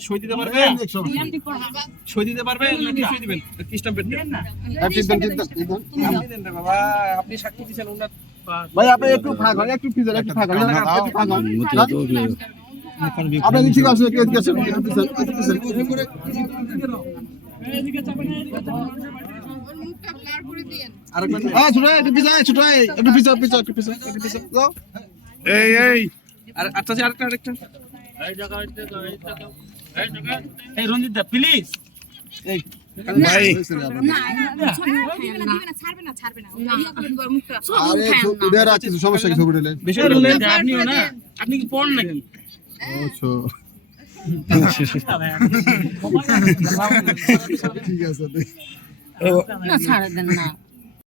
সই দিতে পারবেন? সই দিতে পারবেন নাকি সই দিবেন? খ্রিস্টান পেট বাবা, আপনি সাক্ষী দিচ্ছেন ওনার ভাই আপনি একটু ফাঁকা একটু পিছনে একটু ফাঁকা একটু ফাঁকা আপনি ঠিক আছে একটু রঞ্জিত দা প্লিজ সমস্যা কিছু আপনি কি পড় নাকি? ঠিক আছে না ছাড়ে দেন না